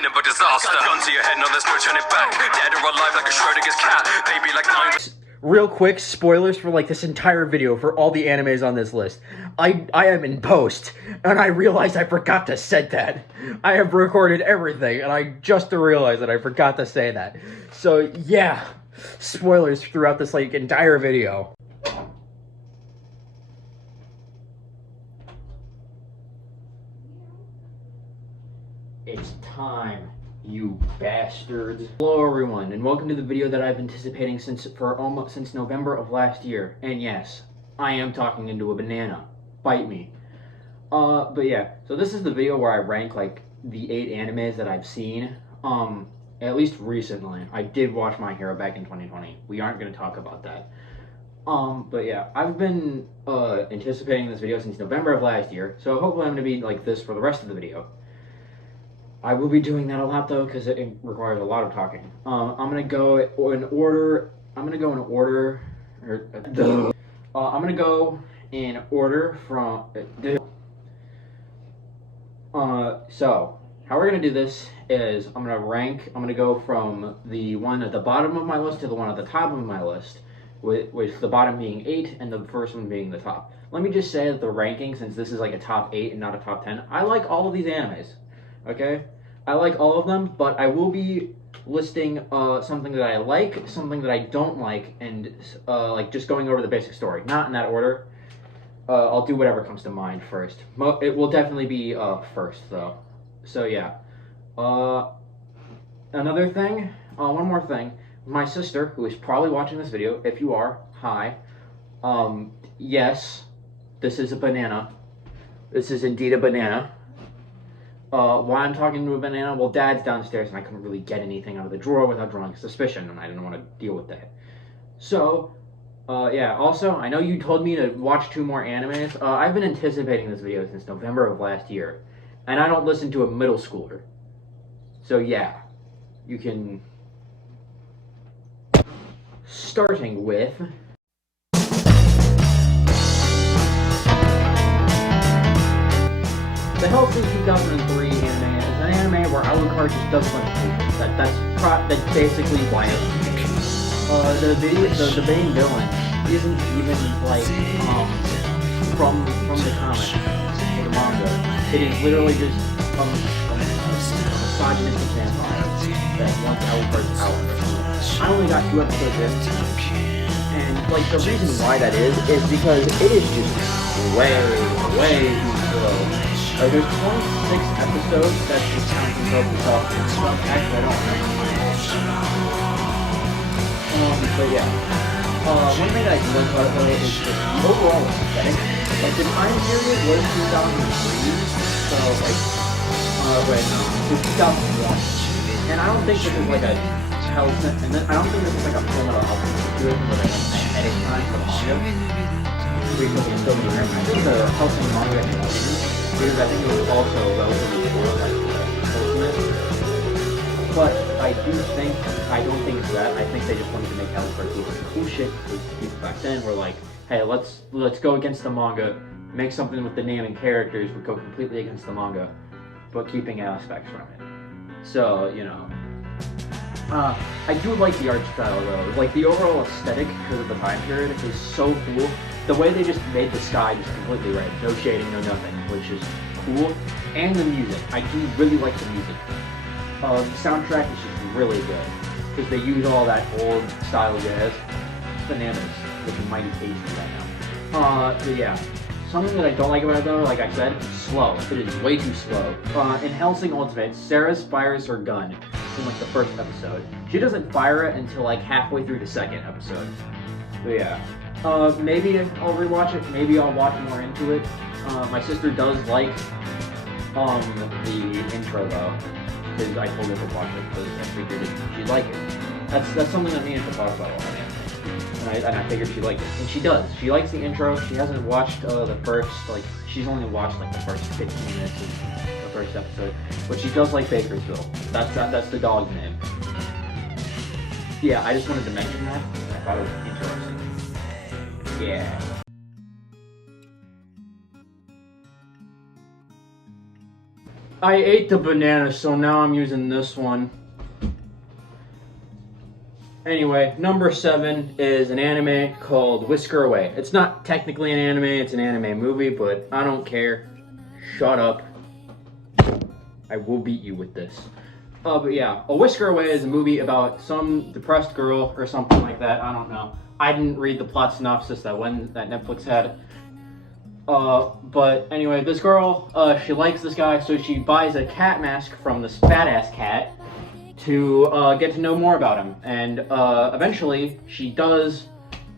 But disaster. Gun to your head, no, there's no turning back. Dead or alive like a Schrodinger's cat. Baby like mine. Real quick, spoilers for like this entire video for all the animes on this list. I am in post, and I realized I forgot to say that. I have recorded everything, and I just realized that I forgot to say that. So yeah, spoilers throughout this like entire video. It's time, you bastards. Hello everyone, and welcome to the video that I've been anticipating since November of last year. And yes, I am talking into a banana. Bite me. But yeah, so this is the video where I rank like the 8 animes that I've seen, at least recently. I did watch My Hero back in 2020. We aren't going to talk about that. But yeah, I've been anticipating this video since November of last year, so hopefully I'm going to be like this for the rest of the video. I will be doing that a lot though, because it requires a lot of talking. I'm gonna go in order. I'm gonna go in order from. So how we're gonna do this is I'm gonna rank. I'm gonna go from the one at the bottom of my list to the one at the top of my list, with the bottom being 8 and the first one being the top. Let me just say that the ranking, since this is like a top 8 and not a top 10, I like all of these animes. Okay, I like all of them, but I will be listing something that I like, something that I don't like, and like just going over the basic story. Not in that order. I'll do whatever comes to mind first. It will definitely be first though. So yeah. Another thing, one more thing. My sister, who is probably watching this video, if you are, hi. Yes, this is a banana. This is indeed a banana. Why I'm talking to a banana? Well, Dad's downstairs and I couldn't really get anything out of the drawer without drawing suspicion, and I didn't want to deal with that. So, yeah, also, I know you told me to watch 2 more animes. I've been anticipating this video since November of last year, and I don't listen to a middle schooler. So yeah, you can... Starting with... The Hellsing 2003 anime is an anime where Alucard just does a bunch of bullshit. That's basically why the main villain isn't even like from the comic or the manga. It is literally just a misogynistic vampire that wants Alucard's power. I only got 2 episodes in, and like the reason why that is because it is just way too slow. There's 26 episodes, that's just counting both the top and stuff. Actually, I don't remember. But yeah. One thing that I can talk about though is just the overall aesthetic. Like, the time period was 2003, so like, wait, no, it was 2001. And I don't think this is like a and then I don't think this is like a film at all. Situation where they like edit time for the manga. I think the Hellsing manga because I think it was also relatively short, like Ultimate. But I don't think it's that. I think they just wanted to make Alucard do some cool shit. People back then were like, hey, let's go against the manga, make something with the name and characters, but go completely against the manga, but keeping aspects from it. So, you know. I do like the art style though. Like the overall aesthetic because of the time period is so cool. The way they just made the sky just completely red, no shading, no nothing, which is cool. And the music, I do really like the music. The soundtrack is just really good because they use all that old style jazz. Bananas, looking mighty tasty right now. But yeah, something that I don't like about it though, like I said, it's slow. It is way too slow. In Hellsing Ultimate, Sarah fires her gun in like the first episode. She doesn't fire it until like halfway through the second episode. But yeah. Maybe I'll rewatch it, maybe I'll watch more into it. My sister does like, the intro though, because I told her to watch it, because I figured she'd like it. That's something that me and her talk about a lot, and I figured she'd like it, and she does. She likes the intro, she hasn't watched, the first, like, she's only watched, like, the first 15 minutes of the first episode, but she does like Bakersville. That's the dog's name. Yeah, I just wanted to mention that, I thought it was interesting. Yeah. I ate the banana, so now I'm using this one. Anyway, number 7 is an anime called Whisker Away. It's not technically an anime, it's an anime movie, but I don't care. Shut up. I will beat you with this. But yeah, A Whisker Away is a movie about some depressed girl or something like that. I don't know. I didn't read the plot synopsis that Netflix had. But anyway, this girl, she likes this guy, so she buys a cat mask from this fat-ass cat to get to know more about him. And eventually, she does,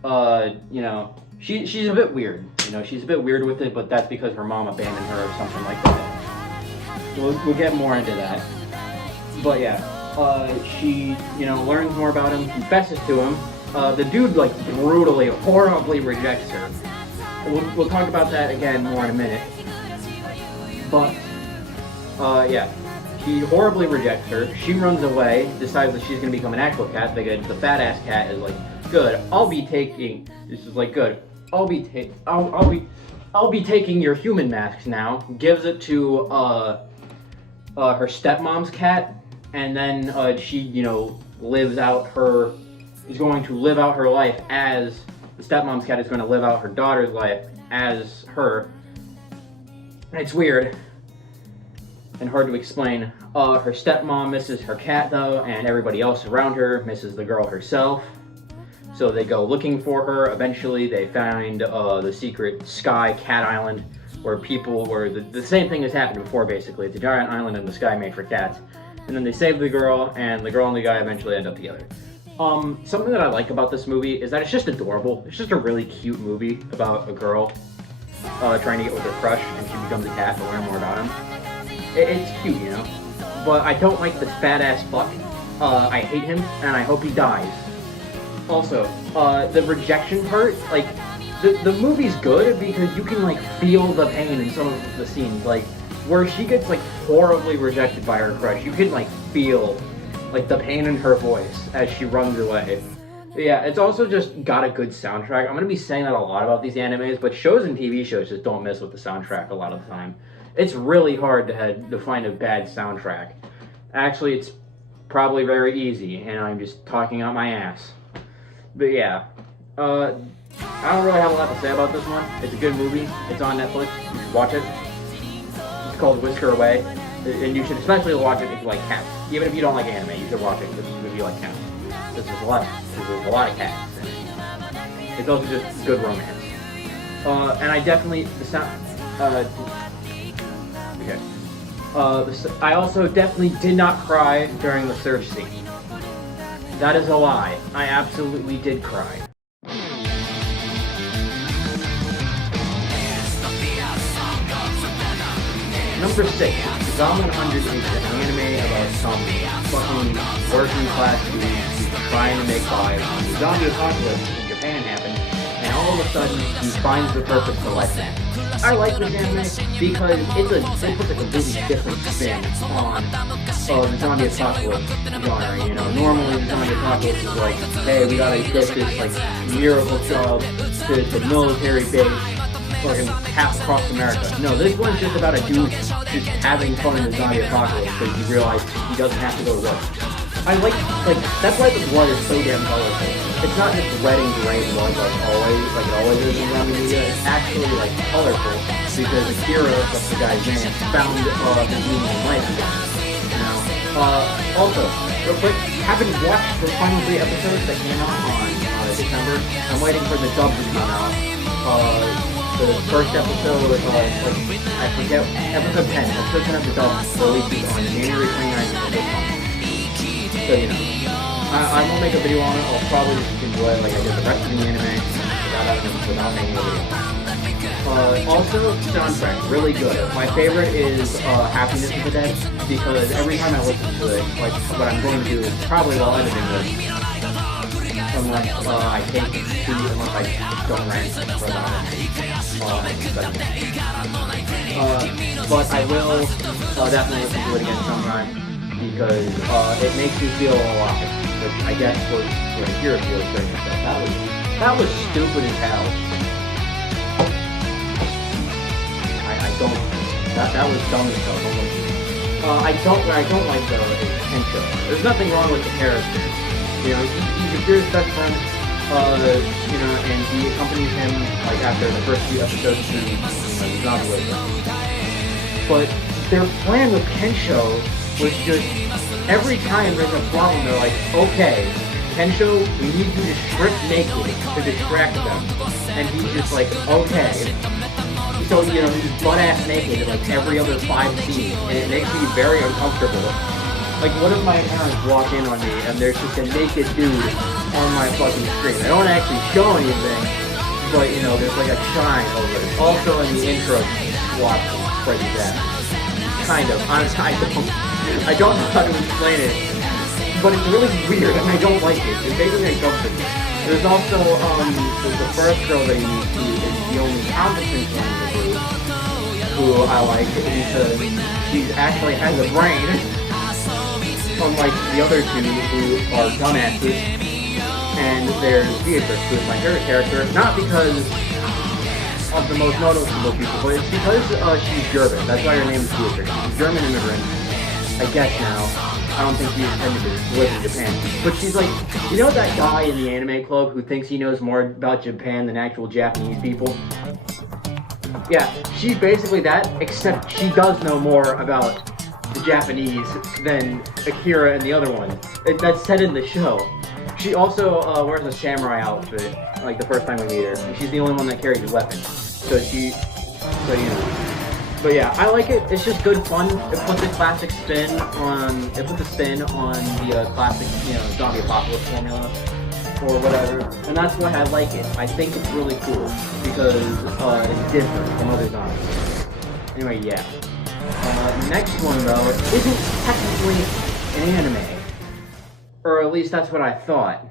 you know, she's a bit weird. You know, she's a bit weird with it, but that's because her mom abandoned her or something like that. We'll get more into that. But yeah, she, you know, learns more about him, confesses to him. The dude, like, brutally, horribly rejects her. We'll talk about that again more in a minute. But, yeah. He horribly rejects her. She runs away, decides that she's gonna become an actual cat because the fat-ass cat is like, good, I'll be taking your human masks now. Gives it to, her stepmom's cat, and then, she, you know, is going to live out her life as the stepmom's cat is going to live out her daughter's life as her. And it's weird and hard to explain. Her stepmom misses her cat though, and everybody else around her misses the girl herself. So they go looking for her. Eventually they find the secret Sky Cat Island, where the same thing has happened before basically. It's a giant island in the sky made for cats. And then they save the girl, and the girl and the guy eventually end up together. Something that I like about this movie is that it's just adorable. It's just a really cute movie about a girl trying to get with her crush, and she becomes a cat to learn more about him. It's cute, you know? But I don't like this fat-ass fuck. I hate him, and I hope he dies. Also, the rejection part, like, the movie's good because you can, like, feel the pain in some of the scenes. Like, where she gets, like, horribly rejected by her crush, you can, like, feel like the pain in her voice as she runs away. But yeah, it's also just got a good soundtrack. I'm gonna be saying that a lot about these animes, but shows and TV shows just don't mess with the soundtrack a lot of the time. It's really hard to find a bad soundtrack. Actually, it's probably very easy, and I'm just talking out my ass. But yeah, I don't really have a lot to say about this one. It's a good movie. It's on Netflix. You should watch it. It's called Whisker Away. And you should especially watch it if you like cats. Even if you don't like anime, you should watch it if you like cats. Because there's a lot of cats in it. It's also just good romance. And I definitely, I also definitely did not cry during the search scene. That is a lie. I absolutely did cry. Number 6, Zom 100 is an anime about some fucking working class dudes who's trying to make buys. The zombie apocalypse in Japan happened, and all of a sudden he finds the purpose to life back. I like this anime because it puts like a really different spin on the zombie apocalypse genre. You know, normally the zombie apocalypse is like, hey, we gotta get this like miracle child to the military base. Fucking half across America. No, this one's just about a dude just having fun in the zombie apocalypse because he realized he doesn't have to go to work. I like, that's why the blood is so damn colorful. It's not just red and gray blood like it always is in zombie media. It's actually, like, colorful because Akira, that's the guy's name, found his meaning in life again. You know? Also, real quick, haven't watched the final 3 episodes that came out on December. I'm waiting for the dub to come out. The first episode, I forget, episode 10, episode 10 of the dub releases on January 29th of this month. So, you know, I won't make a video on it. I'll probably just enjoy it like I did the rest of the anime without making a video. Also, soundtrack, really good. My favorite is Happiness of the Dead, because every time I listen to it, like what I'm going to do is probably while editing this, unless I take unless I don't rant for about it. But I will definitely listen to it again sometime because it makes me feel alive, which I guess was what Akira feels during the show. That was stupid as hell. I don't. That was dumb as hell. Don't listen to it. I don't like though is Kensho. There's nothing wrong with the character. You know, he's Akira's best friend. You know, and he accompanies him like after the first few episodes to he's not with him. But their plan with Kensho was just every time there's a problem, they're like, okay, Kensho, we need you to strip naked to distract them. And he's just like, okay. So, you know, he's butt-ass naked in like every other 5 scenes, and it makes me very uncomfortable. Like, what if my parents walk in on me and there's just a naked dude on my fucking screen? They don't actually show anything, but, you know, there's like a shine over it. Also in the intro, watch Freddy Death. Kind of. Honestly, I don't know how to explain it, but it's really weird and I don't like it. It's basically uncomfortable. There's also, there's the first girl that he meets who is the only competent one in the group, who I like because she actually has a brain, unlike the other two who are dumbasses. And there's Beatrice, who is my favorite character, not because of the most noticeable people, but it's because she's German. That's why her name is Beatrice. She's a German immigrant, I guess now. I don't think she intended to live in Japan. But she's like, you know that guy in the anime club who thinks he knows more about Japan than actual Japanese people? Yeah, she's basically that, except she does know more about the Japanese than Akira and the other one. That's said in the show. She also wears a samurai outfit, like the first time we meet her. And she's the only one that carries a weapon. So you know. But yeah, I like it. It's just good fun. It puts a classic spin on. It puts a spin on the classic, you know, zombie apocalypse formula or whatever. And that's why I like it. I think it's really cool because it's different from other zombies. Anyway, yeah. Next one though isn't technically an anime, or at least that's what I thought.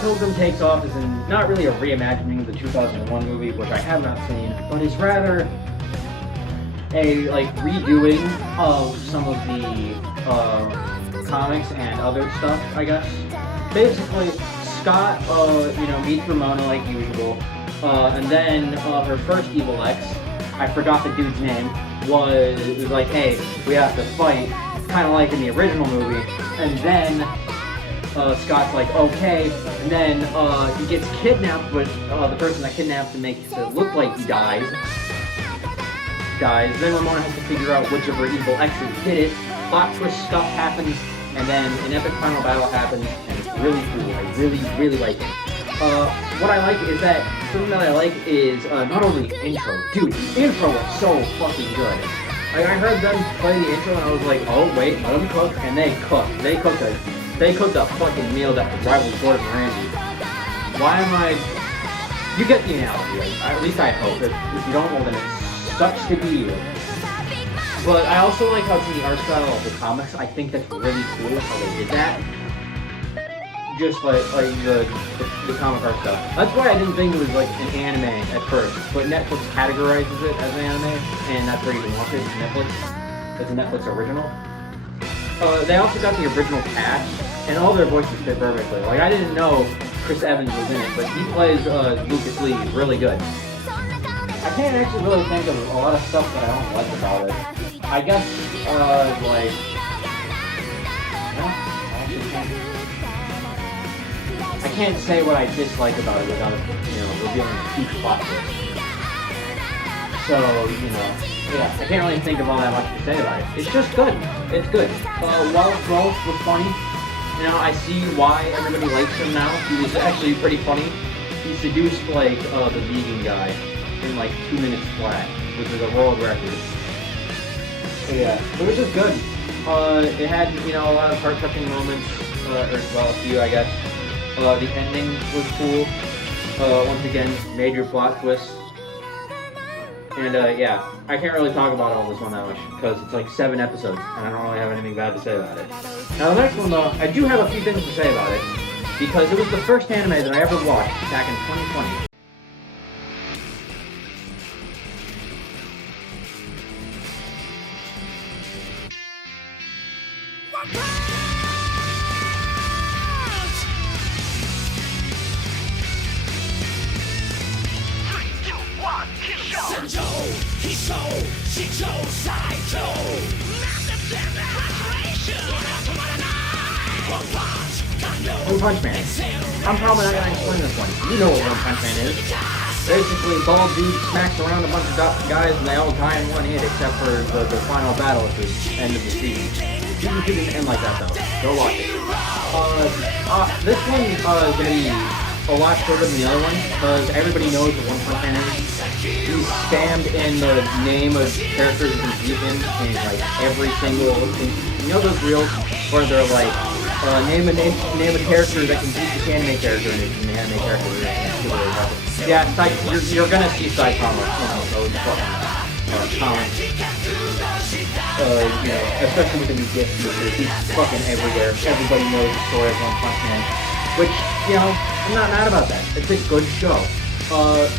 Pilgrim Takes Off is not really a reimagining of the 2001 movie, which I have not seen, but is rather a redoing of some of the comics and other stuff, I guess. Basically, Scott, you know, meets Ramona like usual, and then her first evil ex, I forgot the dude's name, was like, hey, we have to fight, kind of like in the original movie, and then Scott's like, okay, and then he gets kidnapped, but the person that kidnaps him makes it look like he dies. Then Ramona has to figure out which of her evil exes did it. Plot twist stuff happens, and then an epic final battle happens, and it's really cool. I really, really like it. What I like is that, something that I like is not only the intro. Dude, the intro was so fucking good. Like, I heard them play the intro, and I was like, oh, wait, let them cook, and they cooked. They cooked a fucking meal that rivals Gordon Ramsay. Why am I... You get the analogy, at least I hope. If you don't, well then it sucks to be you. But I also like how it's in the art style of the comics. I think that's really cool how they did that. Just like the comic art style. That's why I didn't think it was like an anime at first. But Netflix categorizes it as an anime, and that's where you can watch it, Netflix. It's a Netflix original. They also got the original cast, and all their voices fit perfectly. Like, I didn't know Chris Evans was in it, but he plays Lucas Lee really good. I can't actually really think of a lot of stuff that I don't like about it. I guess, like... I can't say what I dislike about it without, you know, revealing a huge plot twist. So, you know... Yeah, I can't really think of all that much to say about it. It's just good. It's good. Wallace Wells was funny. You know, I see why everybody likes him now. He was actually pretty funny. He seduced, like, the vegan guy in, like, 2 minutes flat, which is a world record. So, yeah, it was just good. It had, you know, a lot of heart-touching moments, or, well, a few, I guess. The ending was cool. Once again, major plot twist. And, yeah, I can't really talk about all this one that much, because it's like 7 episodes, and I don't really have anything bad to say about it. Now, the next one, though, I do have a few things to say about it, because it was the first anime that I ever watched back in 2020. What? One Punch Man. I'm probably not gonna explain this one. You know what One Punch Man is. Basically, bald dude smacks around a bunch of guys and they all die in one hit, except for the final battle at the end of the season. Season 2 didn't end like that though. Go watch it. This one is gonna be a lot shorter than the other one because everybody knows what One Punch Man is. He's spammed in the name of characters you can beat him in like every single thing. You know those reels where they're like name a character that can beat the anime character and it's an anime character. Yeah, you're gonna see Saitama, those fucking comics. Especially with the new gift movies, he's fucking everywhere. Everybody knows the story of One Punch Man, which, I'm not mad about that. It's a good show.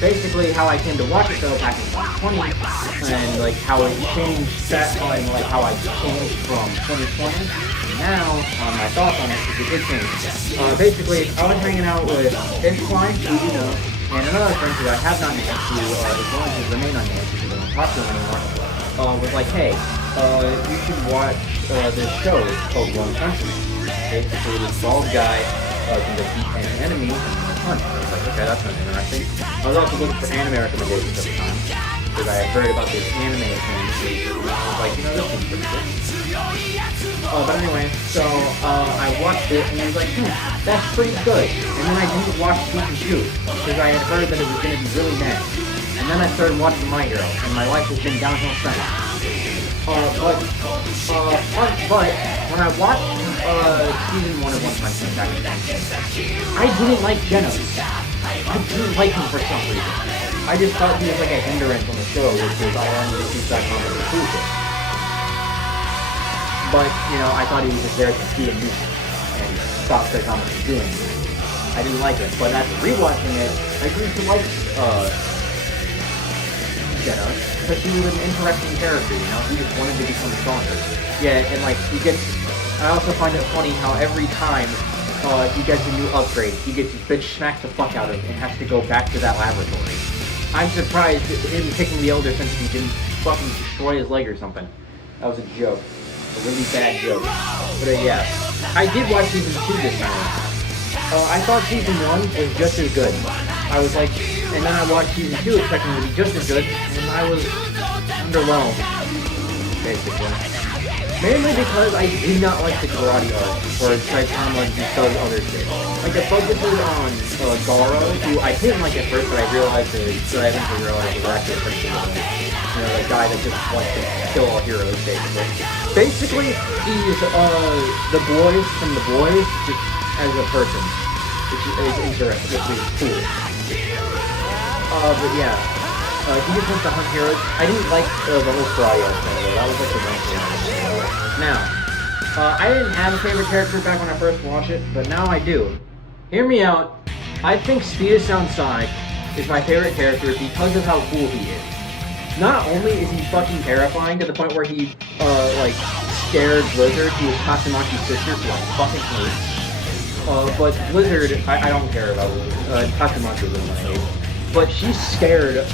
Basically how I came to watch the show back in 2020, and like how it changed that, and like how I changed from 2020. Now, my thoughts on it is a good change. Basically, I was hanging out with Ishwine, who you know, and another friend who I have not named, who is going to remain unnamed because I don't talk to him anymore, was like, hey, you should watch this show called One Punch Man. Basically, this bald guy can defeat an enemy with a punch. I was like, okay, that sounds interesting. I was also looking for anime recommendations at the time, because I had heard about this anime thing. I was like, this one's pretty good. But anyway, so I watched it and I was like, that's pretty good. And then I didn't watch season 2 because I had heard that it was going to be really mad. And then I started watching My Hero, and my life has been downhill since. But when I watched season 1 of One Punch Man back in I didn't like Genos. I didn't like him for some reason. I just thought he was like a hindrance on the show, which is I wanted to see Saitama improve it. But, I thought he was just there to see a nuisance and stop Saitama from doing it. I didn't like it, but after rewatching it, I grew to like Genos, because he was an interesting character, he just wanted to become stronger. Yeah, and like, I also find it funny how every time he gets a new upgrade, he gets his bitch smacked the fuck out of him and has to go back to that laboratory. I'm surprised at him taking the Elder since he didn't fucking destroy his leg or something. That was a joke. A really bad joke. But yeah, I did watch season 2 this time. I thought season 1 was just as good. I was like, and then I watched season 2 expecting it to be just as good, and I was underwhelmed, basically. Mainly because I did not like the karate arc, or Saitama does other shit. Like, it focuses on Garo, who I didn't like at first, but I realized that I eventually realized was actually a pretty good one. The guy that just wants to kill all heroes, basically. Basically, he's the boys from The Boys, just as a person, which is interesting, which is cool. But yeah, he just wants to hunt heroes. I didn't like the whole karate arc thing, though. That was like the one thing. Now, I didn't have a favorite character back when I first watched it, but now I do. Hear me out. I think Speed of Sound Sonic is my favorite character because of how cool he is. Not only is he fucking terrifying to the point where he, scared Blizzard, who was Tatsumaki's sister, who I fucking hate. But Blizzard, I don't care about Blizzard. Tatsumaki is the one I hate. But she scared,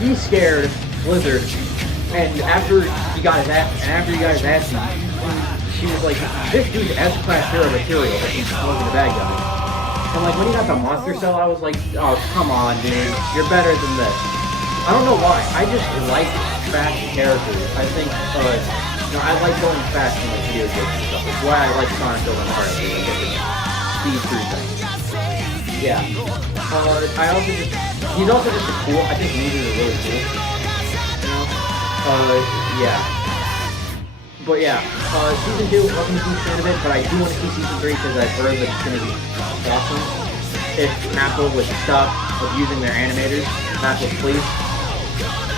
he scared Blizzard, and after he got his ass beat, she was like, this dude's S-class hero material that he's supposing a bad guy. And like, when he got the monster cell, I was like, oh, come on, dude, you're better than this. I don't know why, I just like fast characters. I think, I like going fast in like video games and stuff. It's why I like Sonic over Mario, because I get the speed through things. Yeah. He's also just a cool, I think movies are really cool. Yeah. But yeah, season 2, wasn't a huge fan of it, but I do want to see season 3 because I've heard that it's going to be awesome. If Apple would stop abusing their animators, Apple please.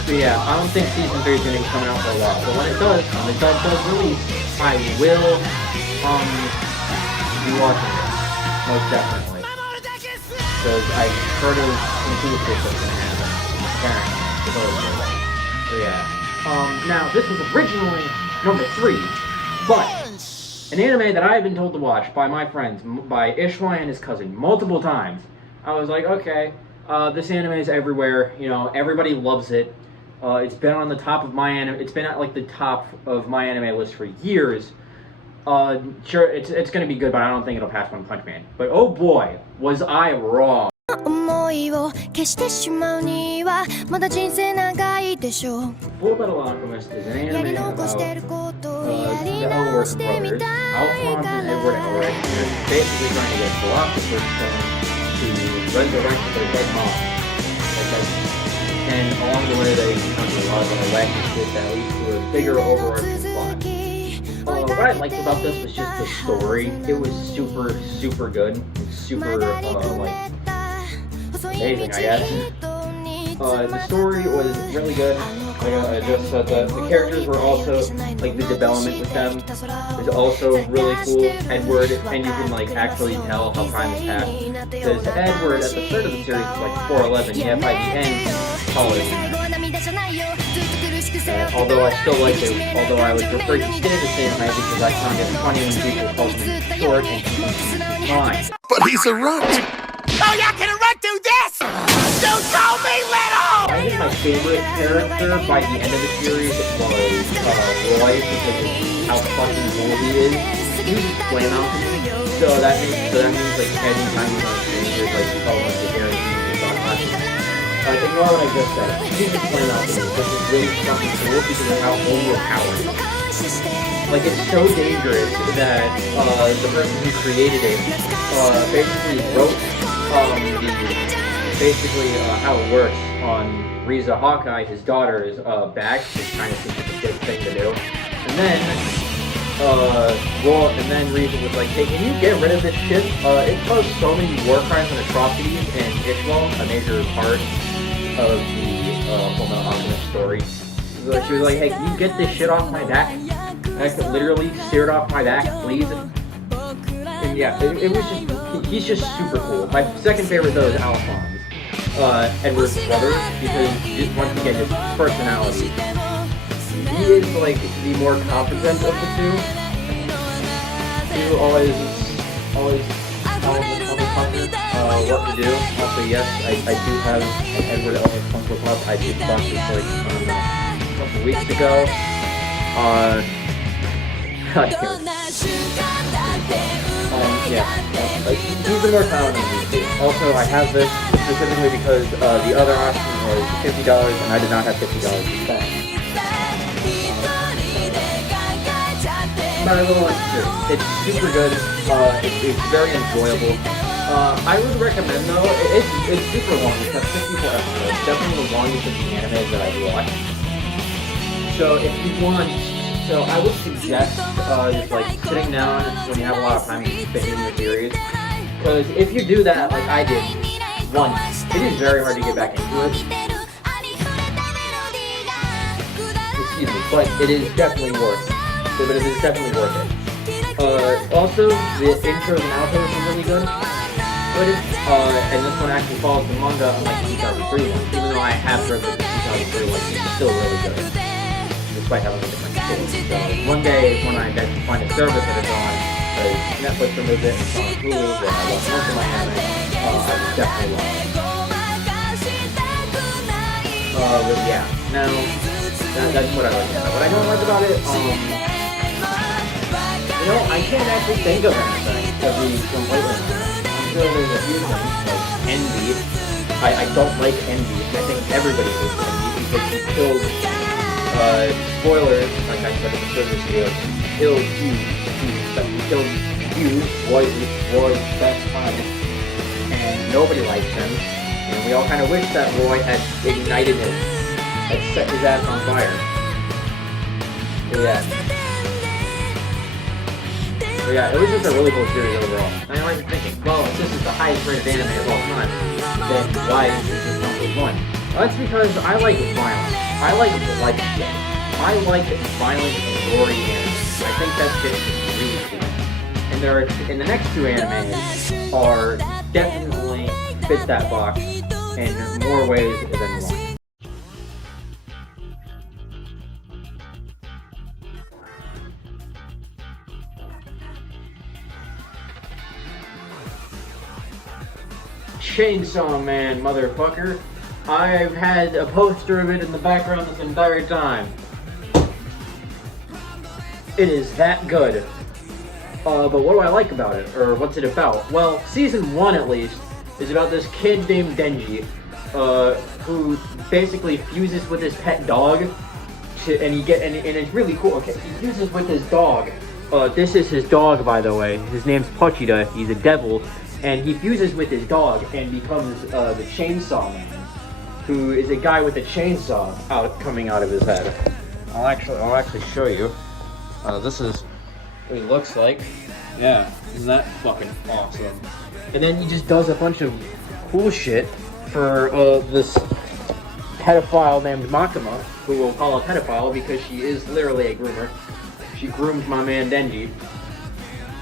But yeah, I don't think season 3 is going to be coming out for a while, but when it does release, I will, be watching it. Most definitely. Because I've heard of some cool shit that's going to happen. Apparently. Supposedly. So yeah. Now, this was originally number 3, but an anime that I've been told to watch by my friends, by Ishwai and his cousin, multiple times. I was like, okay, this anime is everywhere, everybody loves it. It's been on the top of it's been at like the top of my anime list for years. Sure, it's gonna be good, but I don't think it'll pass One Punch Man. But oh boy, was I wrong. 思いを消してしまうにはまだ人生長いでしょう Full Metal Alchemist is an やり anime 残し about てることをや the り Elric 直してみ brothers, たい Alphonse か and ら Edward Elric, are basically trying to get Philosopher's Stone to resurrect their dead mom. And along the way, they encounter a lot of other wacky shit that leads to a bigger overarching plot. What I liked about this was just the story. It was super good. Super, like, amazing, I guess. The story was really good. Like I just said, the characters were also, like, the development with them is also really cool. Edward, and you can, like, actually tell how time has passed. Because Edward, at the start of the series, was like 4'11", yet by the end, he's taller than that. Although I still liked it, although I would prefer to stay the same height because I found it funny when people called me short and confused mine. But he's a runt. Oh, yeah, can a run do this? Don't call me little! I think my favorite character by the end of the series was Roy because of how fucking cool he is. He was just playing out to me. So that means like anytime he's on screen, there's like almost a guarantee he's on watching. Ignore what I just said. He's just playing out to me, which is really fucking cool because of how overpowered. Like, it's so dangerous that the person who created it basically wrote how it works on Riza Hawkeye, his daughter's back, which kind of seems like a good thing to do. And then Riza was like, hey, can you get rid of this shit? It caused so many war crimes and atrocities in Ishwal, a major part of the Full Metal Alchemist story. So she was like, hey, can you get this shit off my back? And I could literally steer it off my back, please. And yeah, it was just, he's just super cool. My second favorite though is Alphonse, Edward's brother, because once again, his personality. He is like the more competent of the two. He always tells the puncher what to do. Also, yes, I do have an Edward Elric Funko Pop. I did bought this like a couple weeks ago. He's the more talented of these two. Also, I have this specifically because the other option was $50 and I did not have $50 to spend. But I really like it. It's super good. It's very enjoyable. I would recommend though. It's super long. It's got 54 episodes. Definitely the longest of the animes that I've watched. So if you want, I would suggest just like sitting down when you have a lot of time and spending the series. Because if you do that, like I did once, it is very hard to get back into it. Excuse me, but it is definitely worth it. But it is definitely worth it. Also, the intros and outros are really good. And this one actually follows the manga unlike the 2003 one. Even though I have read the 2003 one, it's still really good. Despite having a different story. So one day when I get to find a service that it's on, because Netflix removed it and it's on Hulu, where I watch most of my anime, I would definitely watch it. But yeah, now, that's what I like about it. What I don't like about it, I can't actually think of anything to be completely honest. I'm sure there's a few things, like Envy. I don't like Envy. I think everybody hates Envy because he killed, spoilers, like I said in the previous video, killed Hugh, Roy's best friend, and nobody likes him. And we all kind of wish that Roy had ignited him, had set his ass on fire. So yeah, it was just a really cool series overall. And I was thinking, well, if this is the highest rated anime of all time, then why is this number one? Well, that's because I like violence. I like bloodshed. I like violent and gory anime. I think that shit is really cool. And the next two animes are definitely fit that box in more ways than one. Chainsaw Man, motherfucker. I've had a poster of it in the background this entire time. It is that good. But what do I like about it, or what's it about? Well, season 1 at least is about this kid named Denji, who basically fuses with his pet dog, and it's really cool. Okay, he fuses with his dog. This is his dog, by the way. His name's Pochita. He's a devil, and he fuses with his dog and becomes the Chainsaw Man, who is a guy with a chainsaw coming out of his head. I'll actually show you. This is what he looks like. Yeah, isn't that fucking awesome? And then he just does a bunch of cool shit for this pedophile named Makima, who we'll call a pedophile because she is literally a groomer. She groomed my man Denji.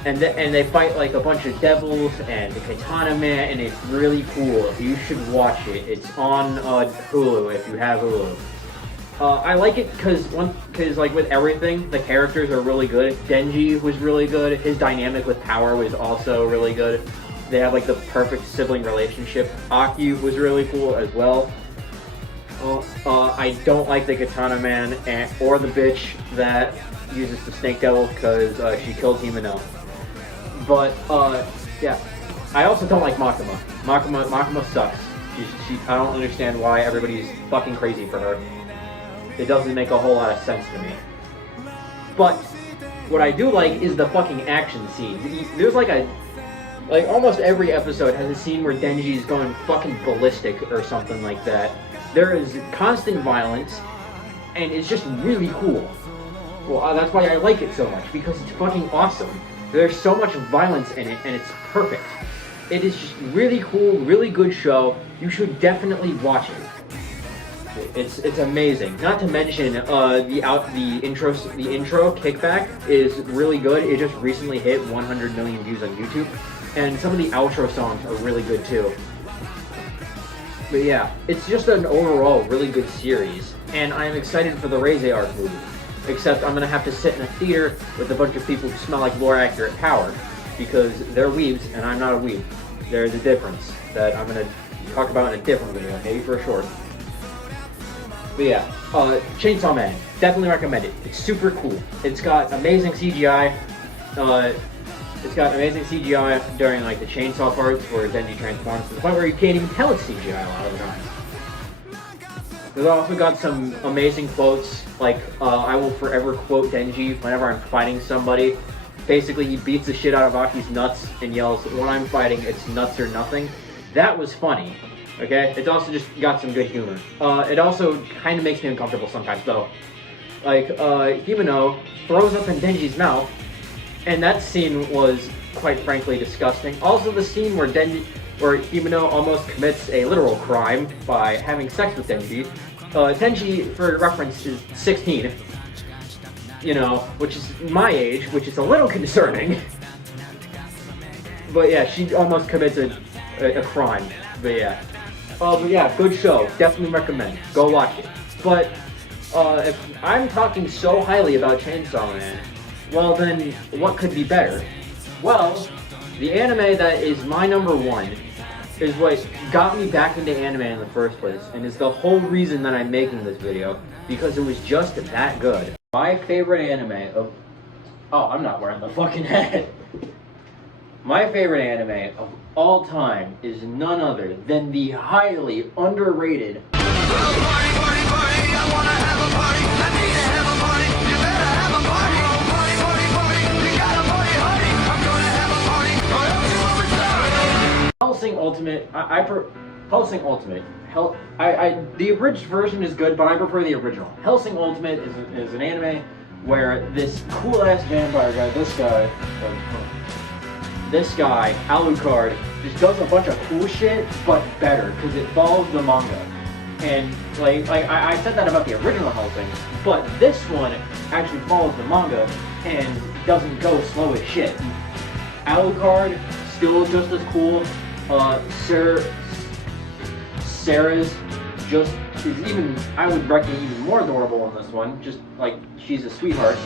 And they fight like a bunch of devils and the Katana Man, and it's really cool. You should watch it. It's on Hulu if you have Hulu. I like it because like with everything, the characters are really good. Denji was really good. His dynamic with Power was also really good. They have like the perfect sibling relationship. Aki was really cool as well. I don't like the Katana Man or the bitch that uses the Snake Devil because she kills Himeno. But yeah, I also don't like Makima. Makima sucks. I don't understand why everybody's fucking crazy for her. It doesn't make a whole lot of sense to me. But what I do like is the fucking action scene. There's like almost every episode has a scene where Denji is going fucking ballistic or something like that. There is constant violence, and it's just really cool. Well, that's why I like it so much, because it's fucking awesome. There's so much violence in it, and it's perfect. It is just really cool, really good show. You should definitely watch it. It's amazing. Not to mention the intro Kickback is really good. It just recently hit 100 million views on YouTube, and some of the outro songs are really good too. But yeah, it's just an overall really good series, and I am excited for the Raise Arc movie. Except I'm gonna have to sit in a theater with a bunch of people who smell like more accurate Power, because they're weebs and I'm not a weeb. There's a difference that I'm gonna talk about in a different video, maybe for a short. But yeah, Chainsaw Man, definitely recommend it. It's super cool. It's got amazing CGI. It's got amazing CGI during like the chainsaw parts where Denji transforms to the point where you can't even tell it's CGI a lot of the time. There's also got some amazing quotes, like I will forever quote Denji whenever I'm fighting somebody. Basically, he beats the shit out of Aki's nuts and yells, "When I'm fighting, it's nuts or nothing." That was funny. Okay? It's also just got some good humor. It also kind of makes me uncomfortable sometimes, though. Like, Himeno throws up in Denji's mouth, and that scene was, quite frankly, disgusting. Also, the scene where Himeno almost commits a literal crime by having sex with Denji. Denji, for reference, is 16. You know, which is my age, which is a little concerning. But yeah, she almost commits a crime. But yeah, good show. Definitely recommend. Go watch it. But if I'm talking so highly about Chainsaw Man, well then, what could be better? Well, the anime that is my number one is what got me back into anime in the first place, and is the whole reason that I'm making this video, because it was just that good. My favorite anime of... Oh, I'm not wearing the fucking hat. My favorite anime of all time is none other than the highly underrated... Hellsing Ultimate. Hellsing Ultimate. The abridged version is good, but I prefer the original. Hellsing Ultimate is an anime where this cool ass vampire guy, this guy, Alucard, just does a bunch of cool shit, but better, because it follows the manga. And like I said that about the original Hellsing, but this one actually follows the manga and doesn't go slow as shit. Alucard, still just as cool. Sarah's just is even, I would reckon, even more adorable in this one. Just like, she's a sweetheart.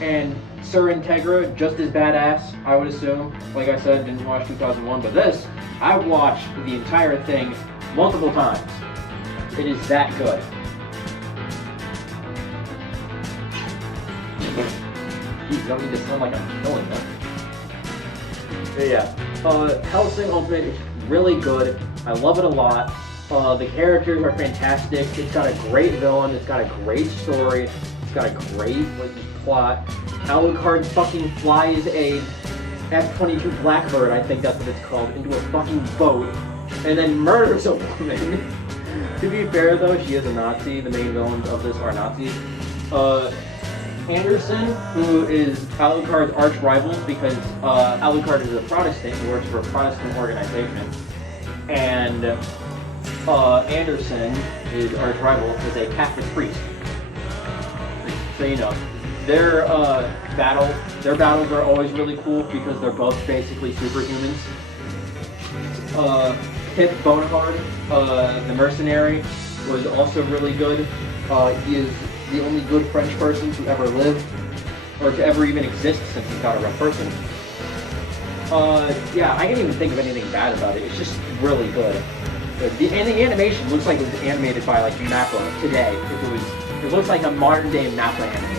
And Sir Integra, just as badass, I would assume. Like I said, didn't watch 2001, but this, I've watched the entire thing multiple times. It is that good. You don't need to sound like I'm killing them. Yeah. Hellsing Ultimate is really good. I love it a lot. The characters are fantastic. It's got a great villain. It's got a great story. It's got a great plot. Alucard fucking flies a F-22 Blackbird, I think that's what it's called, into a fucking boat, and then murders a woman. To be fair though, she is a Nazi. The main villains of this are Nazis. Anderson, who is Alucard's arch rival, because Alucard is a Protestant and works for a Protestant organization, and Anderson, his arch rival, is a Catholic priest. So you know, their battles are always really cool because they're both basically superhumans. Pip Bonehard, the mercenary, was also really good. He is the only good French person to ever live, or to ever even exist since he's not a real person. Yeah, I can't even think of anything bad about it. It's just really good. And the animation looks like it was animated by like Mappa today. It looks like a modern day Mappa animation.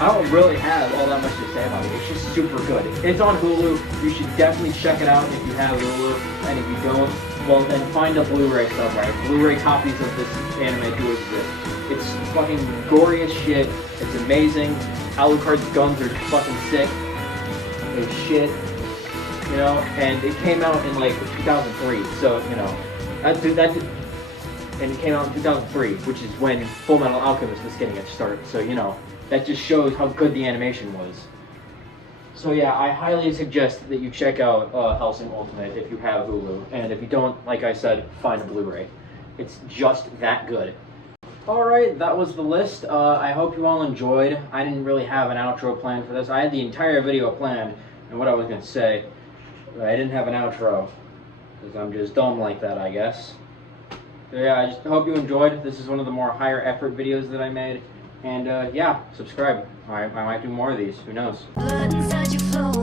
I don't really have all that much to say about it. It's just super good. It's on Hulu. You should definitely check it out if you have Hulu. And if you don't, well then find a Blu-ray somewhere. Blu-ray copies of this anime do exist. It's fucking gory as shit. It's amazing. Alucard's guns are fucking sick as shit. You know, and it came out in like 2003. So, you know, and it came out in 2003, which is when Fullmetal Alchemist was getting its start. So, you know, that just shows how good the animation was. So yeah, I highly suggest that you check out Hellsing Ultimate if you have Hulu, and if you don't, like I said, find a Blu-ray. It's just that good. Alright, that was the list. I hope you all enjoyed. I didn't really have an outro planned for this. I had the entire video planned and what I was going to say, but I didn't have an outro, because I'm just dumb like that, I guess. So yeah, I just hope you enjoyed. This is one of the more higher effort videos that I made. And yeah, subscribe. I might do more of these. Who knows? Blood inside your flow.